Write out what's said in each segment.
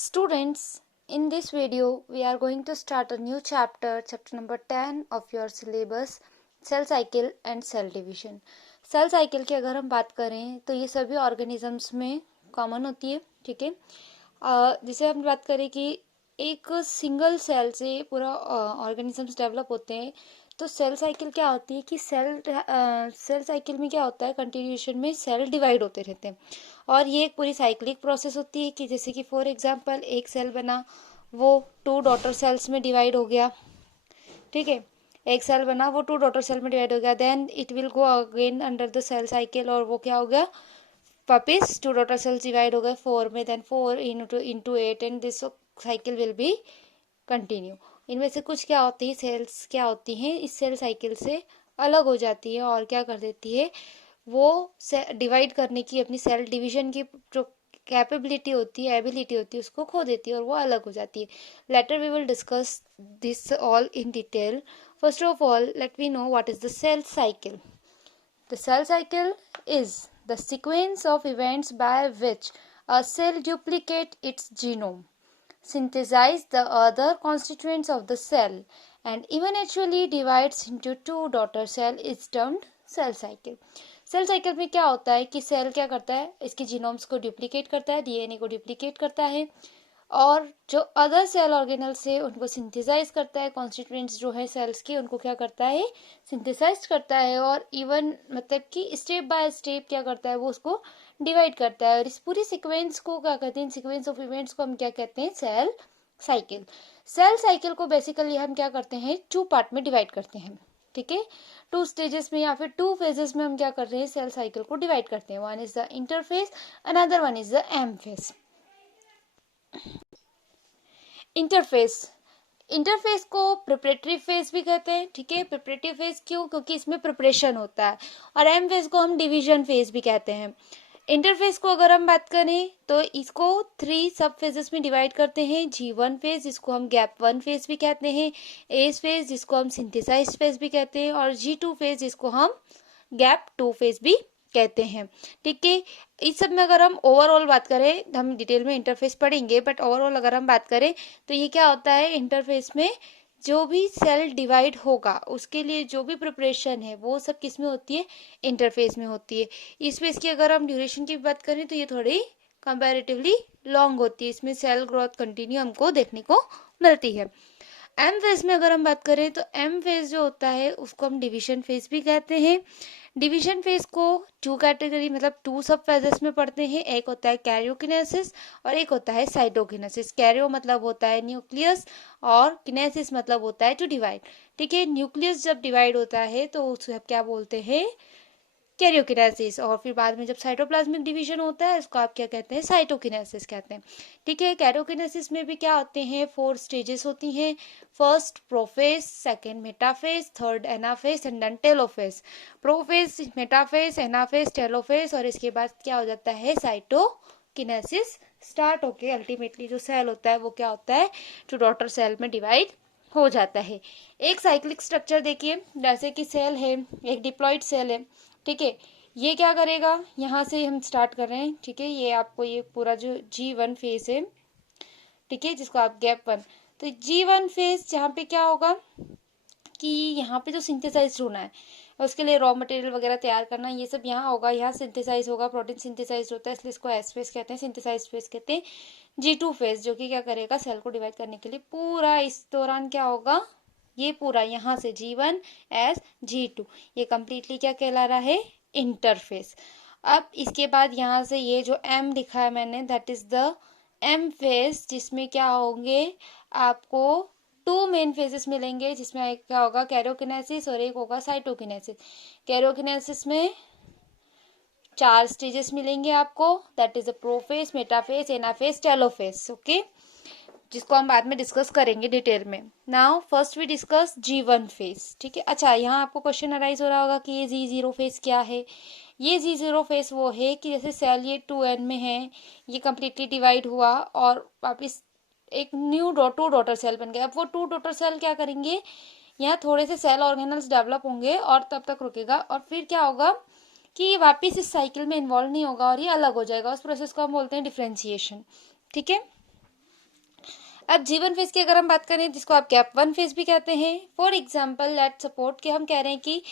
Students, in this video, we are going to start a new chapter, chapter number 10 of your syllabus, cell cycle and cell division. Cell cycle की अगर हम बात करें तो ये सभी ऑर्गेनिजम्स में कॉमन होती है, ठीक है। जिसे हम बात करें कि एक सिंगल सेल से पूरा ऑर्गेनिजम्स डेवलप होते हैं, तो सेल साइकिल क्या होती है कि सेल साइकिल में क्या होता है, कंटिन्यूएशन में सेल डिवाइड होते रहते हैं और ये एक पूरी साइक्लिक प्रोसेस होती है कि जैसे कि फॉर एग्जांपल एक सेल बना, वो 2 डॉटर सेल्स में डिवाइड हो गया, ठीक है। एक सेल बना, वो 2 डॉटर सेल में डिवाइड हो गया, then it will go again under the cell cycle और वो क्या हो गया, वापिस 2 डॉटर सेल्स डिवाइड हो गए 4 में, then 4 into 8 and this cycle will be continue. इनमें से कुछ क्या होती है, सेल्स क्या होती हैं इस सेल साइकिल से अलग हो जाती है और क्या कर देती है, वो डिवाइड करने की, अपनी सेल डिवीजन की जो कैपेबिलिटी होती है, एबिलिटी होती है, उसको खो देती है और वो अलग हो जाती है। Later we will discuss this all in detail. First of all, let me know what is the cell cycle. The cell cycle is the sequence of events by which a cell duplicates its genome, synthesize the other constituents of the cell, and eventually divides into 2 daughter cells is termed cell cycle. Cell cycle में क्या होता है कि cell क्या करता है, इसके genomes को डुप्लीकेट करता है, डीएनए को डुप्लीकेट करता है और जो अदर सेल ऑर्गेनल्स है उनको सिंथेसाइज करता है, कॉन्स्टिट्यूएंट्स जो है सेल्स के उनको क्या करता है, सिंथेसाइज करता है और इवन मतलब कि स्टेप बाय स्टेप क्या करता है, वो उसको डिवाइड करता है और इस पूरी सीक्वेंस को क्या कहते हैं, सीक्वेंस ऑफ इवेंट्स को हम क्या कहते हैं, सेल साइकिल. सेल साइकिल को बेसिकली हम क्या करते हैं, 2 पार्ट में डिवाइड करते हैं, ठीक है। 2 स्टेजेस में या फिर 2 फेजेस में हम क्या कर रहे हैं, सेल साइकिल को डिवाइड करते हैं. One is the interphase, another one is the M phase. Interphase को प्रिपरेटरी फेज भी कहते हैं, ठीक है। प्रिपरेटरी फेज क्यों, क्योंकि इसमें प्रिपरेशन होता है. और एम फेज को हम डिवीजन फेज भी कहते हैं. इंटरफेस को अगर हम बात करें तो इसको 3 सब फेजेस में डिवाइड करते हैं. G1 फेज जिसको हम गैप 1 फेज भी कहते हैं, एस फेज जिसको हम सिंथेसाइज फेज भी कहते हैं और G2 फेज जिसको हम गैप 2 फेज भी कहते हैं, ठीक है। इस सब में अगर हम ओवरऑल बात करें, हम डिटेल में इंटरफेस पढ़ेंगे, बट ओवरऑल अगर हम बात करें तो ये क्या होता है, इंटरफेस में जो भी सेल डिवाइड होगा उसके लिए जो भी प्रिपरेशन है वो सब किस में होती है, इंटरफेस में होती है. इस फेज की अगर हम ड्यूरेशन की बात करें तो ये थोड़ी कंपैरेटिवली लॉन्ग होती है, इसमें सेल ग्रोथ कंटिन्यू हमको देखने को मिलती है. एम फेज में अगर हम बात करें तो एम फेज जो होता है उसको हम डिवीजन फेज भी कहते हैं. डिवीजन फेज को 2 कैटेगरी मतलब 2 सब फेजेस में पढ़ते हैं. एक होता है कैरियोकिनेसिस और एक होता है साइटोकिनेसिस. कैरियो मतलब होता है न्यूक्लियस और किनेसिस मतलब होता है टू डिवाइड, ठीक है. न्यूक्लियस जब डिवाइड होता है तो उसे क्या बोलते हैं, कैरियोकिनेसिस. और फिर बाद में जब साइटोप्लाज्मिक डिवीजन होता है उसको आप क्या कहते हैं, साइटोकिनेसिस कहते हैं, ठीक है. कैरियोकिनेसिस में भी क्या होते हैं, 4 स्टेजेस होती हैं. First prophase, second metaphase, third anaphase and then telophase. Prophase, metaphase, anaphase, telophase और इसके बाद क्या हो जाता है, साइटोकिनेसिस स्टार्ट होके अल्टीमेटली जो सेल होता है वो क्या होता है, 2 डॉटर सेल में डिवाइड हो जाता है. एक साइक्लिक स्ट्रक्चर देखिए, जैसे कि सेल है, एक डिप्लॉइड सेल है, ठीक है. ये क्या करेगा, यहाँ से हम स्टार्ट कर रहे हैं, ठीक है. ये आपको ये पूरा जो G1 फेज है, ठीक है, जिसको आप गैप 1, तो G1 फेज जहाँ पे क्या होगा कि यहाँ पे जो सिंथेसाइज होना है उसके लिए रॉ मटेरियल वगैरह तैयार करना, ये सब यहाँ होगा, यहाँ सिंथेसाइज होगा, प्रोटीन सिंथेसाइज होता है इसलिए इसको एस फेज कहते हैं, सिंथेसाइज फेज कहते हैं. G2 फेज जो कि क्या करेगा, सेल को डिवाइड करने के लिए पूरा इस दौरान क्या होगा, ये पूरा यहाँ से G1 एस G2 ये कंप्लीटली क्या कहला रहा है, इंटरफेस. अब इसके बाद यहाँ से ये जो M लिखा है मैंने, that is the M phase, जिसमें क्या होंगे आपको 2 मेन फेजेस मिलेंगे, जिसमें एक क्या होगा, कैरियोकिनेसिस और एक होगा साइटोकिनेसिस. कैरियोकिनेसिस में 4 स्टेजेस मिलेंगे आपको, that is the prophase, metaphase, anaphase, telophase, okay, जिसको हम बाद में डिस्कस करेंगे डिटेल में. Now first we discuss G1 phase, ठीक है. अच्छा, यहाँ आपको क्वेश्चन अराइज हो रहा होगा कि ये G0 फेज क्या है. ये G0 फेज वो है कि जैसे सेल ये 2n में है, ये कम्प्लीटली डिवाइड हुआ और वापिस एक न्यू 2 डॉटर सेल बन गया. अब वो 2 डॉटर सेल क्या करेंगे, यहाँ थोड़े से सेल ऑर्गेनल्स डेवलप होंगे और तब तक रुकेगा और फिर क्या होगा कि ये वापिस इस साइकिल में इन्वॉल्व नहीं होगा और ये अलग हो जाएगा. उस प्रोसेस को हम बोलते हैं डिफ्रेंशिएशन, ठीक है. अब G1 फेज की अगर हम बात करें, जिसको आप गैप 1 फेज भी कहते हैं। फॉर एग्जाम्पल लेट सपोर्ट कि हम कह रहे हैं कि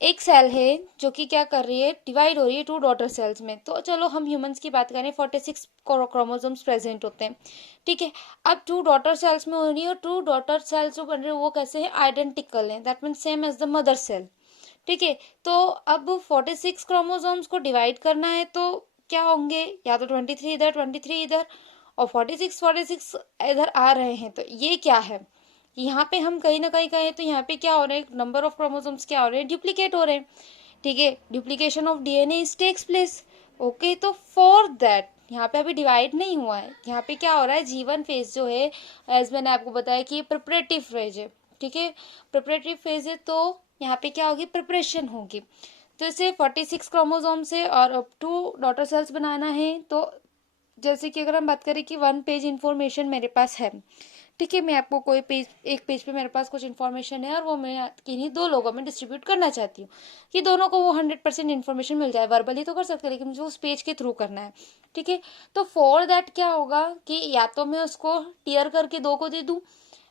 एक सेल है जो कि क्या कर रही है, डिवाइड हो रही है 2 डॉटर सेल्स में। तो चलो हम ह्यूमंस की बात करें, 46 क्रोमोसोम्स प्रेजेंट होते हैं, ठीक है। अब 2 डॉटर सेल्स में हो रही है, और 2 डॉटर सेल्स जो बन रहे हैं वो कैसे हैं, आइडेंटिकल हैं, that mean same as the mother cell, ठीक है। तो अब 46 क्रोमोसोम्स को डिवाइड करना है तो क्या होंगे, या तो 23 इधर 23 इधर, और 46 इधर आ रहे हैं। तो ये क्या है, यहाँ पे हम कहीं ना कहीं कहें तो यहाँ पे क्या हो रहा है, नंबर ऑफ क्रोमोसोम्स क्या हो रहे हैं, डुप्लीकेट हो रहे हैं, ठीक है। Duplication of DNA is takes place, okay. तो फॉर दैट यहाँ पे अभी डिवाइड नहीं हुआ है, यहाँ पे क्या हो रहा है, G1 फेज जो है, एज मैंने आपको बताया कि ये प्रिपरेटिव फेज है, ठीक है। प्रिपरेटिव फेज है तो यहाँ पे क्या होगी, प्रिपरेशन होगी। तो इसे 46 क्रोमोसोम से और अब 2 डॉटर सेल्स बनाना है। तो जैसे कि अगर हम बात करें कि 1 पेज इंफॉर्मेशन मेरे पास है, ठीक है, मैं आपको कोई पेज, एक पेज पे मेरे पास कुछ इन्फॉर्मेशन है और वो मैं किन्हीं 2 लोगों में डिस्ट्रीब्यूट करना चाहती हूँ कि दोनों को वो 100% इन्फॉर्मेशन मिल जाए। वर्बली तो कर सकते हैं, लेकिन मुझे उस पेज के थ्रू करना है, ठीक है। तो फॉर दैट क्या होगा कि या तो मैं उसको टीयर करके 2 को दे दूँ,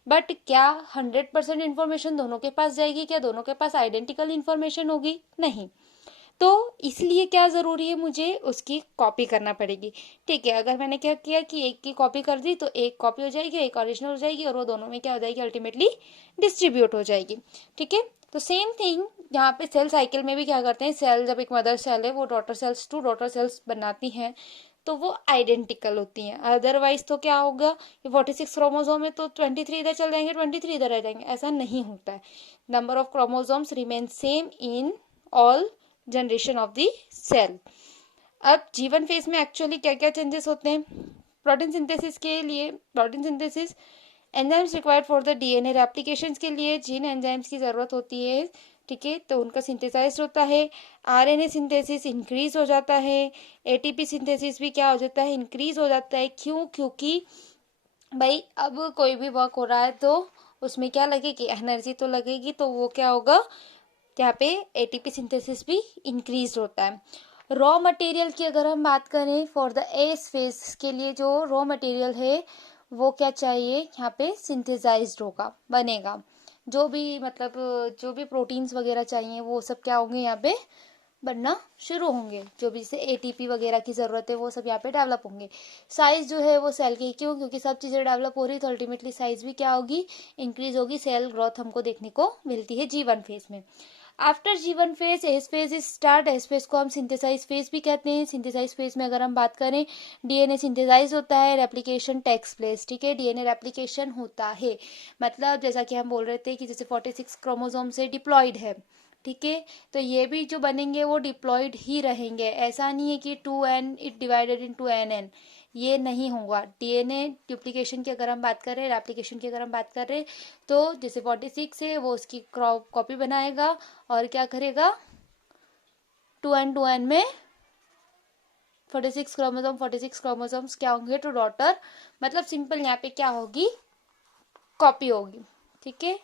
बट क्या 100% इन्फॉर्मेशन दोनों के पास जाएगी, क्या दोनों के पास आइडेंटिकल इन्फॉर्मेशन होगी, नहीं। तो इसलिए क्या ज़रूरी है, मुझे उसकी कॉपी करना पड़ेगी, ठीक है। अगर मैंने क्या किया कि एक की कॉपी कर दी तो एक कॉपी हो जाएगी, एक ओरिजिनल हो जाएगी, और वो दोनों में क्या हो जाएगी, अल्टीमेटली डिस्ट्रीब्यूट हो जाएगी, ठीक है। तो सेम थिंग यहाँ पे सेल साइकिल में भी क्या करते हैं, सेल जब एक मदर सेल है वो डॉटर सेल्स 2 डॉटर सेल्स बनाती हैं तो वो आइडेंटिकल होती हैं। अदरवाइज तो क्या होगा, ये 46 क्रोमोसोम है तो 23 इधर चल जाएंगे, 23 इधर रह जाएंगे, ऐसा नहीं होता है। Number of chromosomes remain same in all generation of the cell. अब G1 फेज में एक्चुअली क्या क्या चेंजेस होते हैं, प्रोटीन सिंथेसिस के लिए, protein synthesis enzymes required for the DNA replication के लिए जिन एंजाइम्स की जरूरत होती है, ठीक है, तो उनका सिंथेसाइज होता है। आरएनए सिंथेसिस इंक्रीज हो जाता है, एटीपी सिंथेसिस भी क्या हो जाता है, इंक्रीज हो जाता है। क्यों, क्योंकि भाई अब कोई भी वर्क हो रहा है तो उसमें क्या लगेगी, एनर्जी तो लगेगी, तो वो क्या होगा, यहाँ पे एटीपी सिंथेसिस भी इंक्रीज होता है। रॉ मटेरियल की अगर हम बात करें फॉर द एस फेज के लिए, जो रॉ मटेरियल है वो क्या चाहिए, यहाँ पे सिंथेसाइज्ड होगा, बनेगा। जो भी मतलब जो भी प्रोटीन्स वगैरह चाहिए वो सब क्या होंगे, यहाँ पे बनना शुरू होंगे। जो भी जैसे एटीपी वगैरह की ज़रूरत है वो सब यहाँ पे डेवलप होंगे। साइज़ जो है वो सेल की, क्यों, क्योंकि सब चीज़ें डेवलप हो रही तो अल्टीमेटली साइज़ भी क्या होगी, इंक्रीज होगी। सेल ग्रोथ हमको देखने को मिलती है G1 फेज में। After G1 phase S phase is start. S phase को हम सिंथेसाइज फेज भी कहते हैं। सिंथेसाइज फेज में अगर हम बात करें, डीएनए सिंथेसाइज होता है, रेप्लिकेशन टेक्स प्लेस, ठीक है, डीएनए रेप्लिकेशन होता है। मतलब जैसा कि हम बोल रहे थे कि जैसे 46 क्रोमोसोम से डिप्लॉयड है, ठीक है, तो ये भी जो बनेंगे वो डिप्लॉयड ही रहेंगे। ऐसा नहीं है कि 2n it divided in 2nn, ये नहीं होगा। डीएनए डुप्लीकेशन की अगर हम बात करें, रेप्लिकेशन की अगर हम बात करें, तो जैसे 46 है वो उसकी कॉपी बनाएगा और क्या करेगा, 2n में 46 क्रोमोसोम्स क्या होंगे, टू डॉटर, मतलब सिंपल यहाँ पे क्या होगी, कॉपी होगी, ठीक है,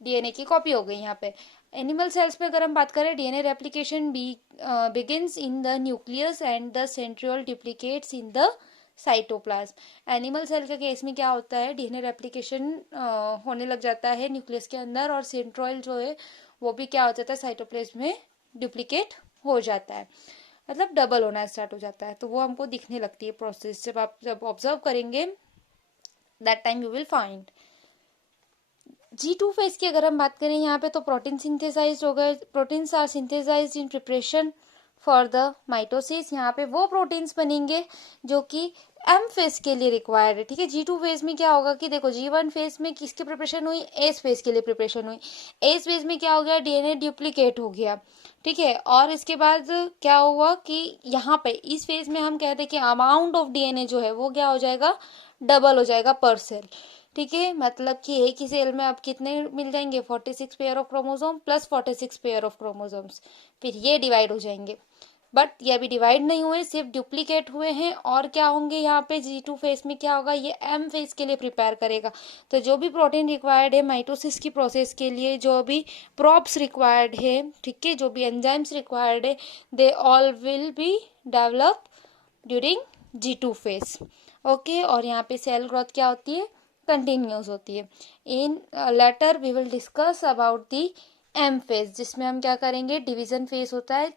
डीएनए की कॉपी हो गई यहाँ पे। एनिमल सेल्स में अगर हम बात करें, DNA replication begins in the nucleus and the centriole duplicates in the cytoplasm. Animal cell के केस में क्या होता है, डीएनए रेप्लिकेशन होने लग जाता है न्यूक्लियस के अंदर, और सेंट्रियोल जो है वो भी क्या हो जाता है, साइटोप्लाज्म में डुप्लीकेट हो जाता है, मतलब डबल होना स्टार्ट हो जाता है। तो वो हमको दिखने लगती है प्रोसेस, जब आप जब ऑब्जर्व करेंगे that time you will find. G2 phase की अगर हम बात करें, यहाँ पे तो प्रोटीन सिंथेसाइज हो गए। Proteins are synthesize in preparation for the mitosis. यहाँ पे वो प्रोटीन्स बनेंगे जो कि एम फेज के लिए रिक्वायर्ड है, ठीक है। G2 फेज में क्या होगा कि देखो, G1 फेज में किसकी प्रिपरेशन हुई, एस फेज के लिए प्रिपरेशन हुई। एस फेज में क्या हो गया, डीएनए डुप्लीकेट हो गया, ठीक है। और इसके बाद क्या हुआ कि यहाँ पे इस फेज में हम कहते हैं कि अमाउंट ऑफ डीएनए जो है वो क्या हो जाएगा, डबल हो जाएगा पर सेल, ठीक है। मतलब कि एक ही सेल में अब कितने मिल जाएंगे, 46 pair of chromosome plus 46 pair of chromosomes, फिर ये डिवाइड हो जाएंगे। बट ये अभी डिवाइड नहीं हुए, सिर्फ डुप्लीकेट हुए हैं। और क्या होंगे यहाँ पे, G2 फेज में क्या होगा, ये एम फेज के लिए प्रिपेयर करेगा। तो जो भी प्रोटीन रिक्वायर्ड है माइटोसिस की प्रोसेस के लिए, जो भी प्रॉप्स रिक्वायर्ड है, ठीक है, जो भी एंजाइम्स रिक्वायर्ड है, they all will be develop during G2 phase. Okay, और यहाँ पे सेल ग्रोथ क्या होती है, कंटिन्यूस होती है। In later we will discuss about the M phase, जिसमें हम क्या करेंगे, डिवीजन फेज होता है,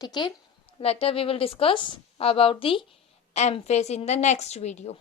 ठीक है। Later we will discuss about the M phase in the next video.